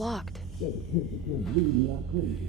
blocked. It will be time.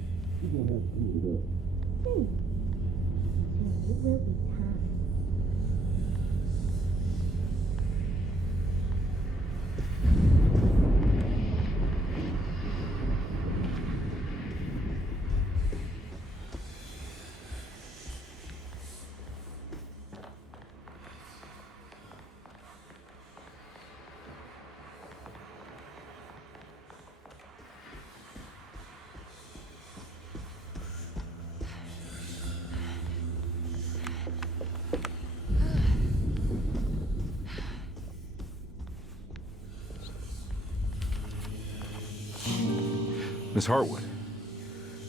Miss Hartwood,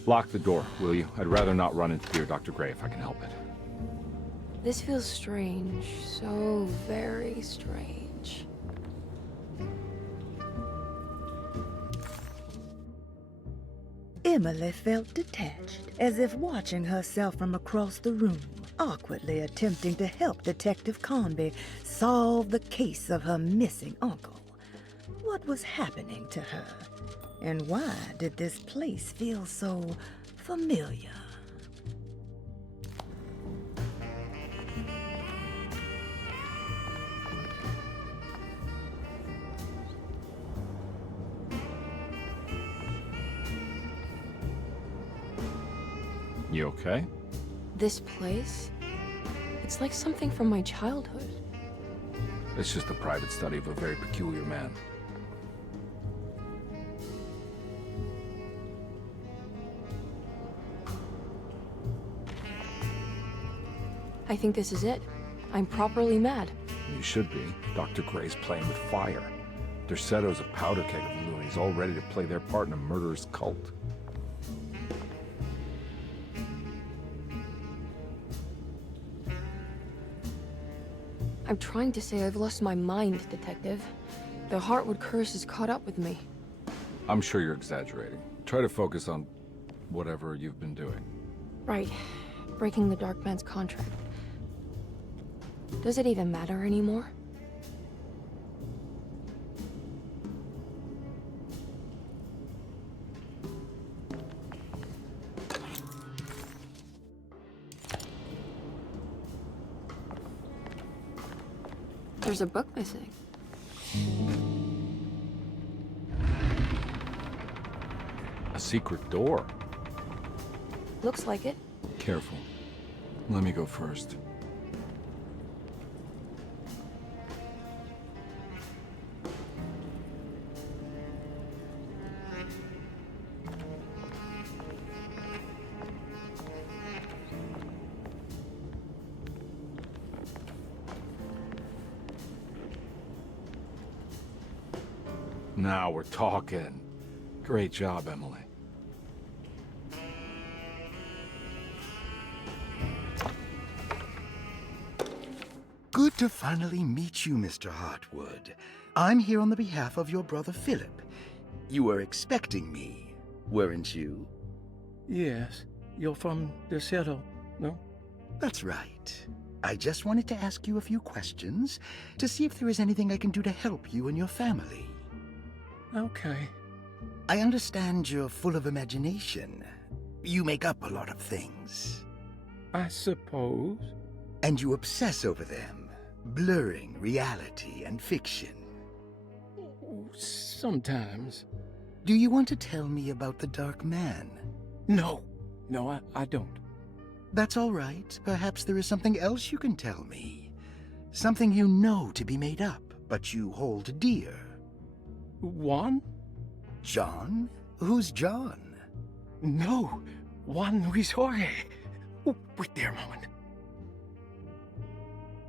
lock the door, will you? I'd rather not run into dear Dr. Gray if I can help it. This feels strange. So very strange. Emily felt detached, as if watching herself from across the room, awkwardly attempting to help Detective Conby solve the case of her missing uncle. What was happening to her? And why did this place feel so familiar? You okay? This place? It's like something from my childhood. It's just a private study of a very peculiar man. I think this is it. I'm properly mad. You should be. Dr. Gray's playing with fire. Derceto's a powder keg of loonies, all ready to play their part in a murderous cult. I'm trying to say I've lost my mind, Detective. The Hartwood curse has caught up with me. I'm sure you're exaggerating. Try to focus on whatever you've been doing. Right. Breaking the Dark Man's contract. Does it even matter anymore? There's a book missing. A secret door. Looks like it. Careful. Let me go first. Now we're talking. Great job, Emily. Good to finally meet you, Mr. Hartwood. I'm here on the behalf of your brother Philip. You were expecting me, weren't you? Yes. You're from Derceto, no? That's right. I just wanted to ask you a few questions to see if there is anything I can do to help you and your family. Okay. I understand you're full of imagination. You make up a lot of things. I suppose. And you obsess over them, blurring reality and fiction. Sometimes. Do you want to tell me about the Dark Man? No. No, I don't. That's all right. Perhaps there is something else you can tell me. Something you know to be made up, but you hold dear. Juan? John? Who's John? No. Juan Luis Jorge. Oh, wait there a moment.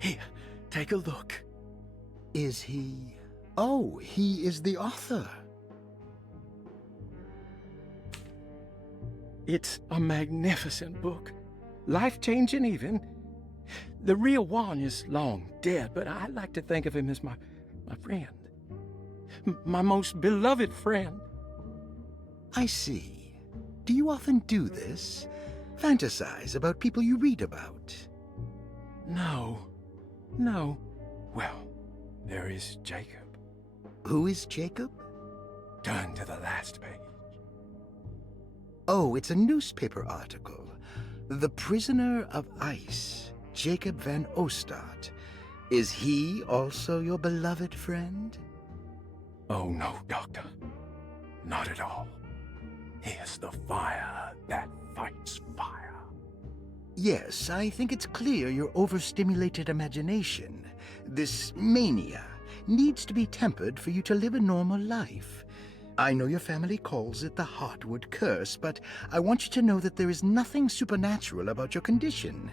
Here, take a look. Is he... Oh, he is the author. It's a magnificent book. Life-changing even. The real Juan is long dead, but I like to think of him as my friend. My most beloved friend. I see. Do you often do this? Fantasize about people you read about? No. Well, there is Jacob. Who is Jacob? Turn to the last page. Oh, it's a newspaper article. The Prisoner of Ice, Jacob van Ostad. Is he also your beloved friend? Oh no, Doctor. Not at all. He is the fire that fights fire. Yes, I think it's clear your overstimulated imagination, this mania, needs to be tempered for you to live a normal life. I know your family calls it the Hartwood curse, but I want you to know that there is nothing supernatural about your condition.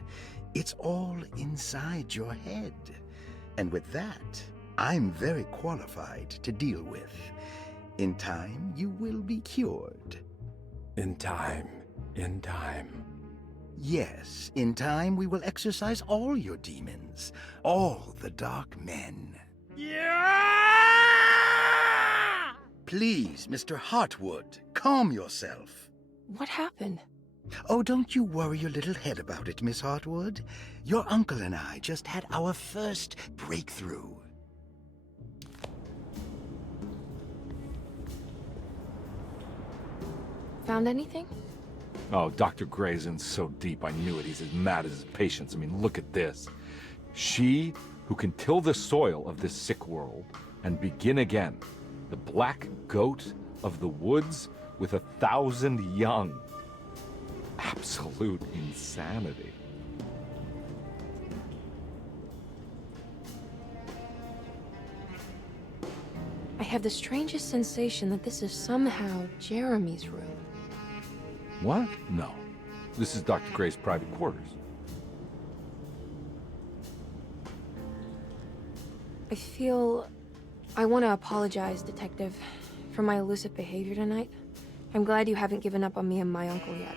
It's all inside your head. And with that, I'm very qualified to deal with. In time, you will be cured. In time. Yes, in time we will exorcise all your demons, all the dark men. Yeah! Please, Mr. Hartwood, calm yourself. What happened? Oh, don't you worry your little head about it, Miss Hartwood. Your uncle and I just had our first breakthrough. Found anything? Oh, Dr. Gray's in so deep, I knew it. He's as mad as his patients. I mean, look at this. She who can till the soil of this sick world and begin again. The black goat of the woods with 1,000 young. Absolute insanity. I have the strangest sensation that this is somehow Jeremy's room. What? No. This is Dr. Gray's private quarters. I want to apologize, Detective, for my elusive behavior tonight. I'm glad you haven't given up on me and my uncle yet.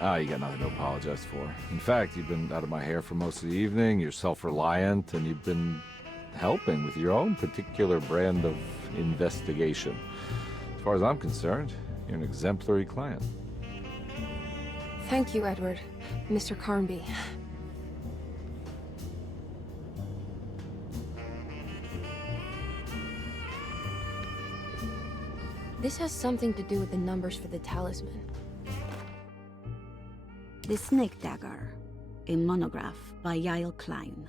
Ah, you got nothing to apologize for. In fact, you've been out of my hair for most of the evening, you're self-reliant, and you've been helping with your own particular brand of investigation. As far as I'm concerned, you're an exemplary client. Thank you, Edward. Mr. Carnby. This has something to do with the numbers for the talisman. The Snake Dagger, a monograph by Yael Klein.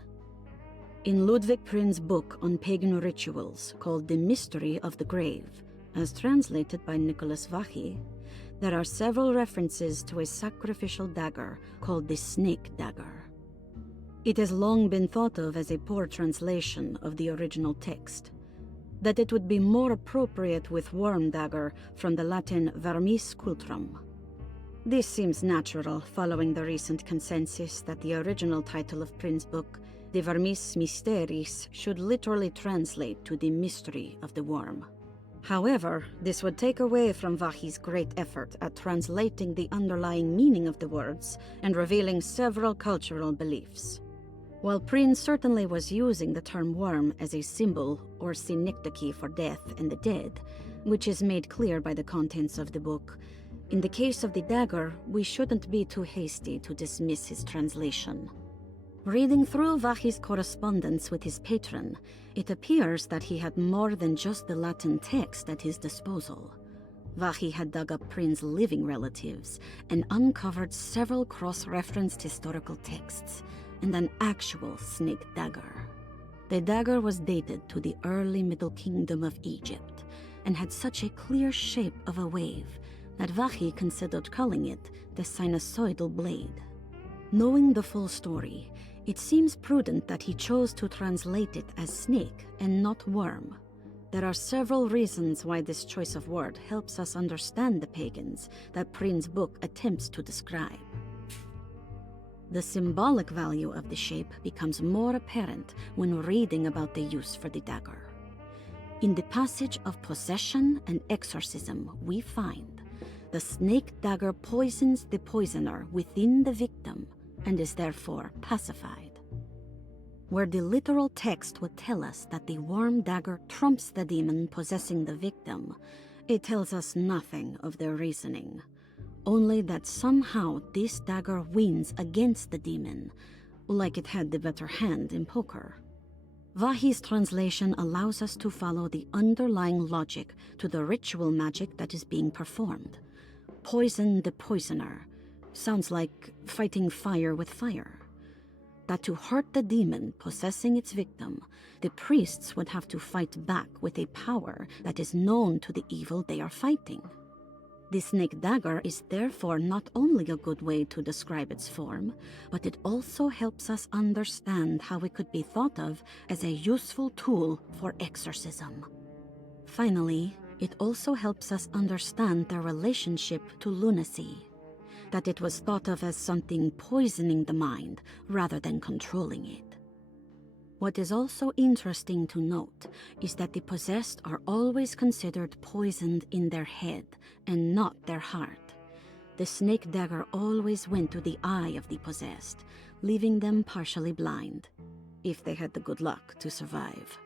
In Ludwig Prin's book on pagan rituals called The Mystery of the Grave, as translated by Nicholas Vachy, there are several references to a sacrificial dagger called the Snake Dagger. It has long been thought of as a poor translation of the original text, that it would be more appropriate with worm dagger from the Latin vermis cultrum. This seems natural following the recent consensus that the original title of Prin's book, De Vermis Mysteris, should literally translate to the mystery of the worm. However, this would take away from Vachy's great effort at translating the underlying meaning of the words and revealing several cultural beliefs. While Prin certainly was using the term worm as a symbol or synecdoche for death and the dead, which is made clear by the contents of the book, in the case of the dagger, we shouldn't be too hasty to dismiss his translation. Reading through Vachy's correspondence with his patron, it appears that he had more than just the Latin text at his disposal. Vachy had dug up Prin's living relatives and uncovered several cross-referenced historical texts and an actual snake dagger. The dagger was dated to the early Middle Kingdom of Egypt and had such a clear shape of a wave that Vachy considered calling it the sinusoidal blade. Knowing the full story, it seems prudent that he chose to translate it as snake and not worm. There are several reasons why this choice of word helps us understand the pagans that Prin's book attempts to describe. The symbolic value of the shape becomes more apparent when reading about the use for the dagger. In the passage of possession and exorcism, we find the snake dagger poisons the poisoner within the victim and is therefore pacified. Where the literal text would tell us that the worm dagger trumps the demon possessing the victim, it tells us nothing of their reasoning, only that somehow this dagger wins against the demon, like it had the better hand in poker. Vahi's translation allows us to follow the underlying logic to the ritual magic that is being performed. Poison the poisoner. Sounds like fighting fire with fire. That to hurt the demon possessing its victim, the priests would have to fight back with a power that is known to the evil they are fighting. The snake dagger is therefore not only a good way to describe its form, but it also helps us understand how it could be thought of as a useful tool for exorcism. Finally, it also helps us understand their relationship to lunacy, that it was thought of as something poisoning the mind rather than controlling it. What is also interesting to note is that the possessed are always considered poisoned in their head and not their heart. The snake dagger always went to the eye of the possessed, leaving them partially blind, if they had the good luck to survive.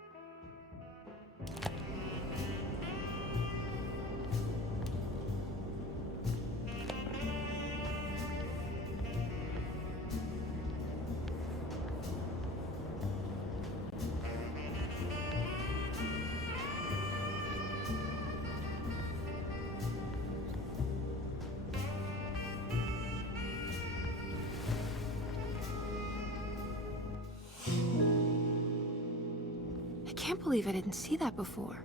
I can't believe I didn't see that before.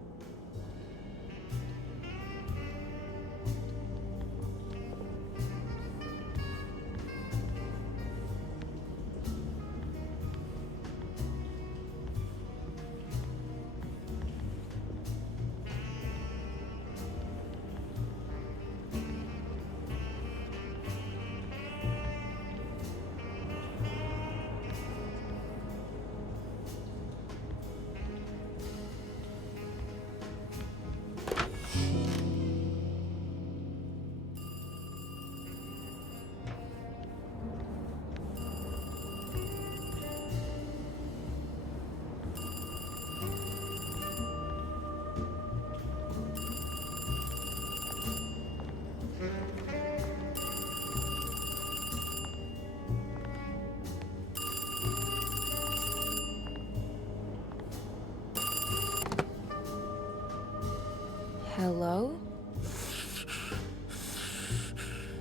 Hello?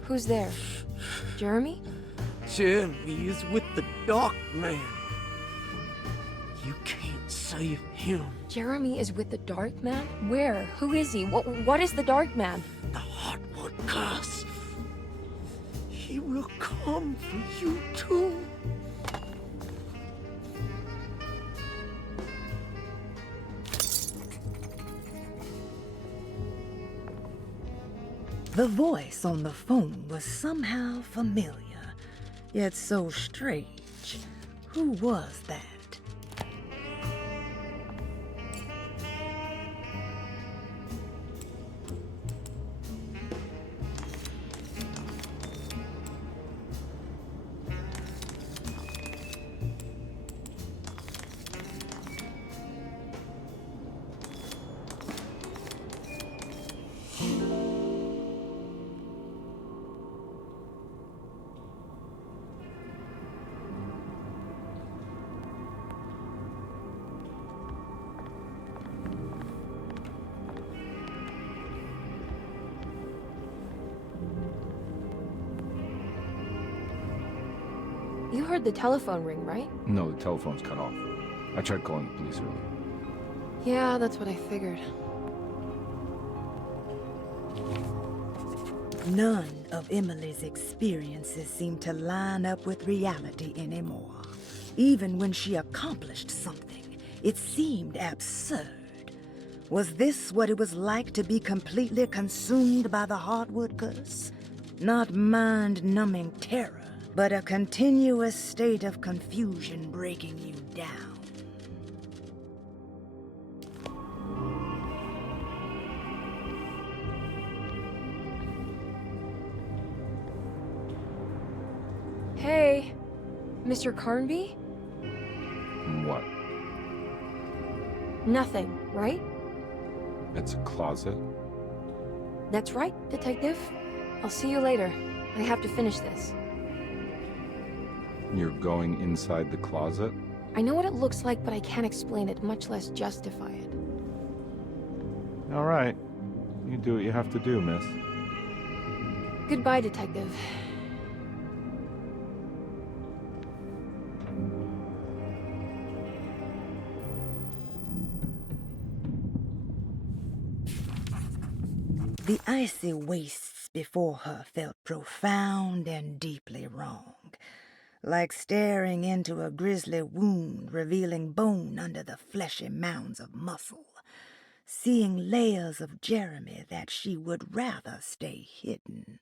Who's there? Jeremy? Jeremy is with the Dark Man. You can't save him. Jeremy is with the Dark Man? Where? Who is he? What is the Dark Man? The Hartwood curse. He will come for you too. The voice on the phone was somehow familiar, yet so strange. Who was that? You heard the telephone ring, right? No, the telephone's cut off. I tried calling the police earlier. Yeah, that's what I figured. None of Emily's experiences seemed to line up with reality anymore. Even when she accomplished something, it seemed absurd. Was this what it was like to be completely consumed by the Hartwood curse? Not mind-numbing terror, but a continuous state of confusion breaking you down. Hey, Mr. Carnby? What? Nothing, right? It's a closet? That's right, Detective. I'll see you later. I have to finish this. You're going inside the closet? I know what it looks like, but I can't explain it, much less justify it. All right. You do what you have to do, miss. Goodbye, Detective. The icy wastes before her felt profound and deeply wrong, like staring into a grisly wound revealing bone under the fleshy mounds of muscle, seeing layers of Jeremy that she would rather stay hidden.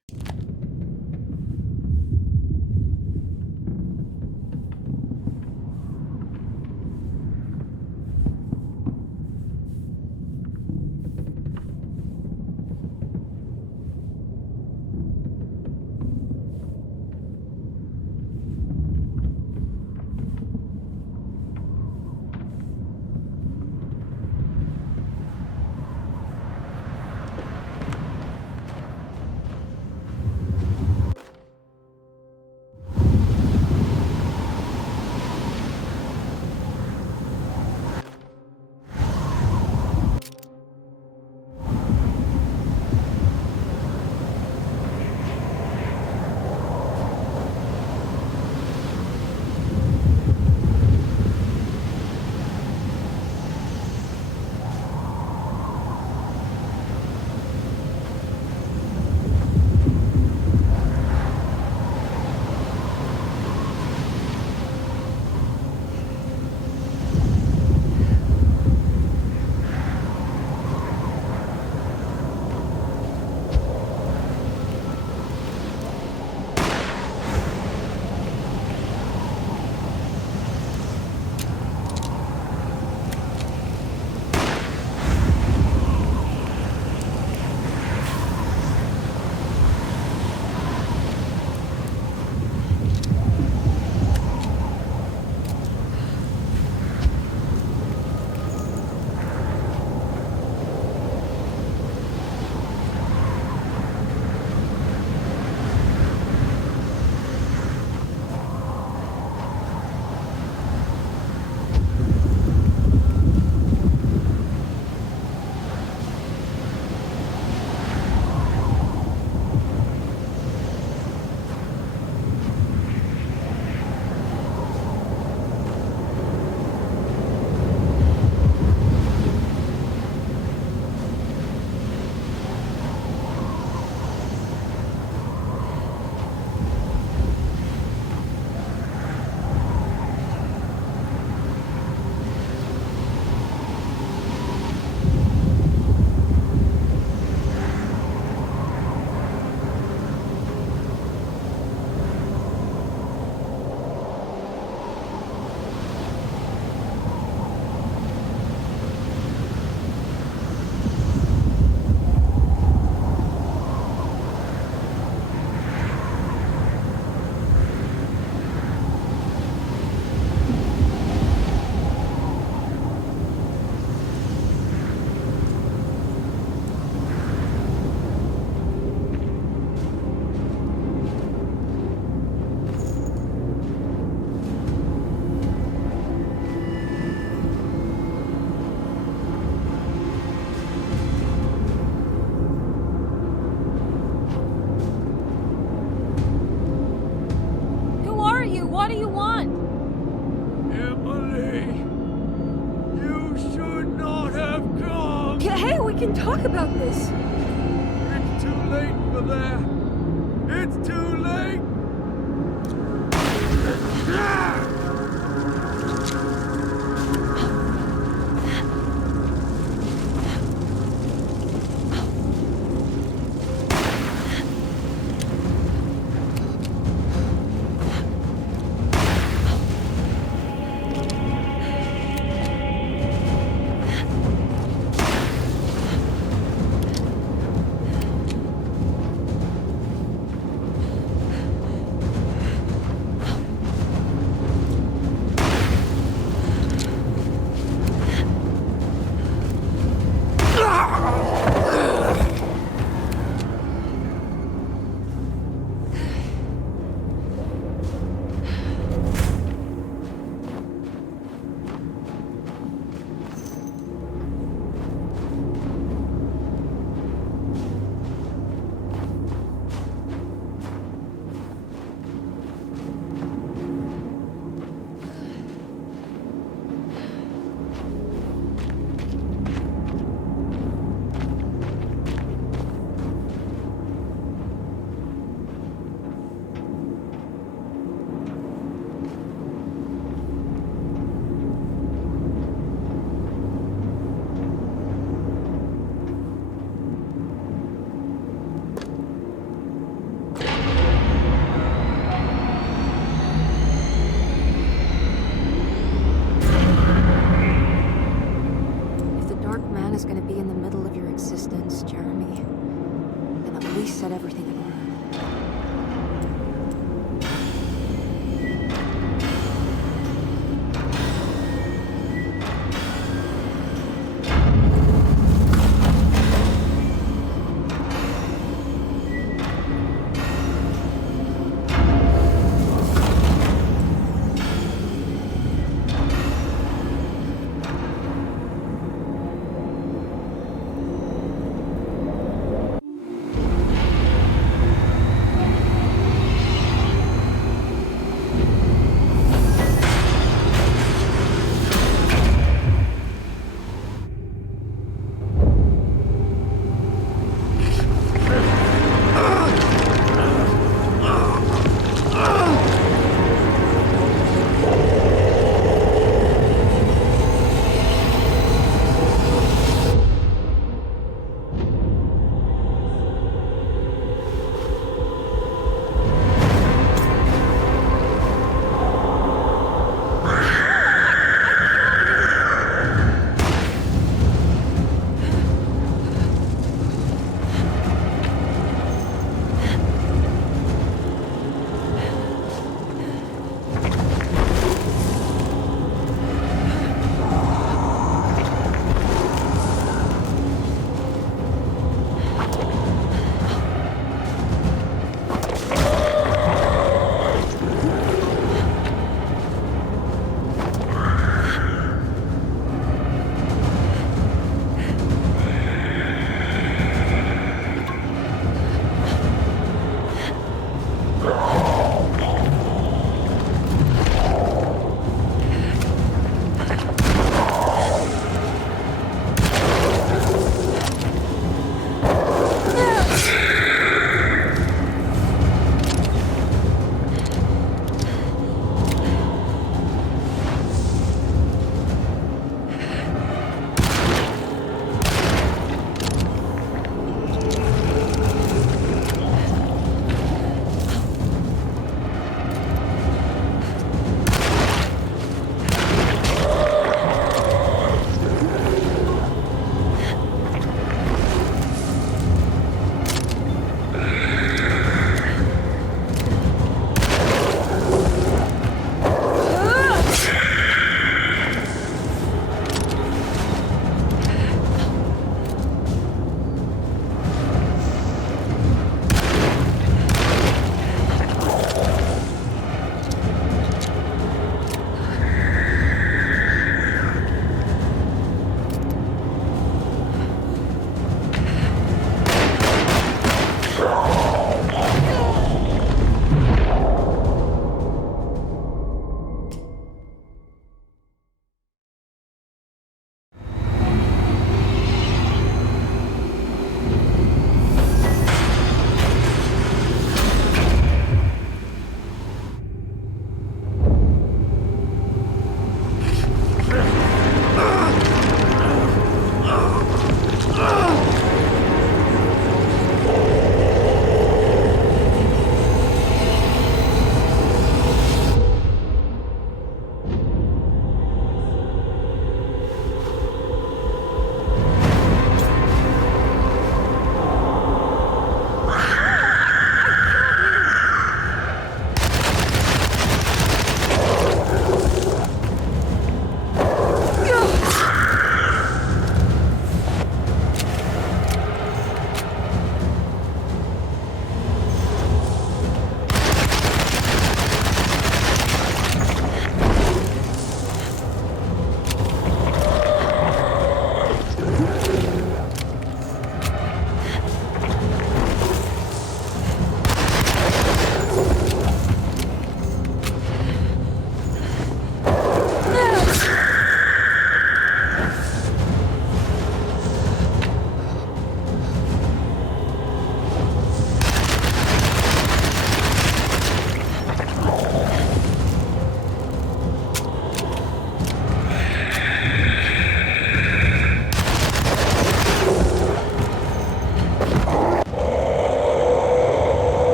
What do you want? Emily, you should not have come. Hey, we can talk about this. It's too late for that. It's too late.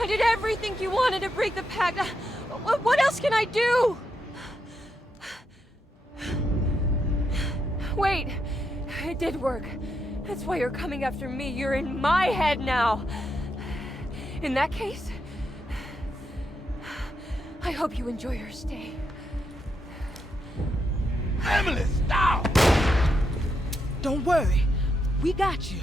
I did everything you wanted to break the pact. What else can I do? Wait, it did work. That's why you're coming after me. You're in my head now. In that case, I hope you enjoy your stay. Emily, stop! Don't worry. We got you.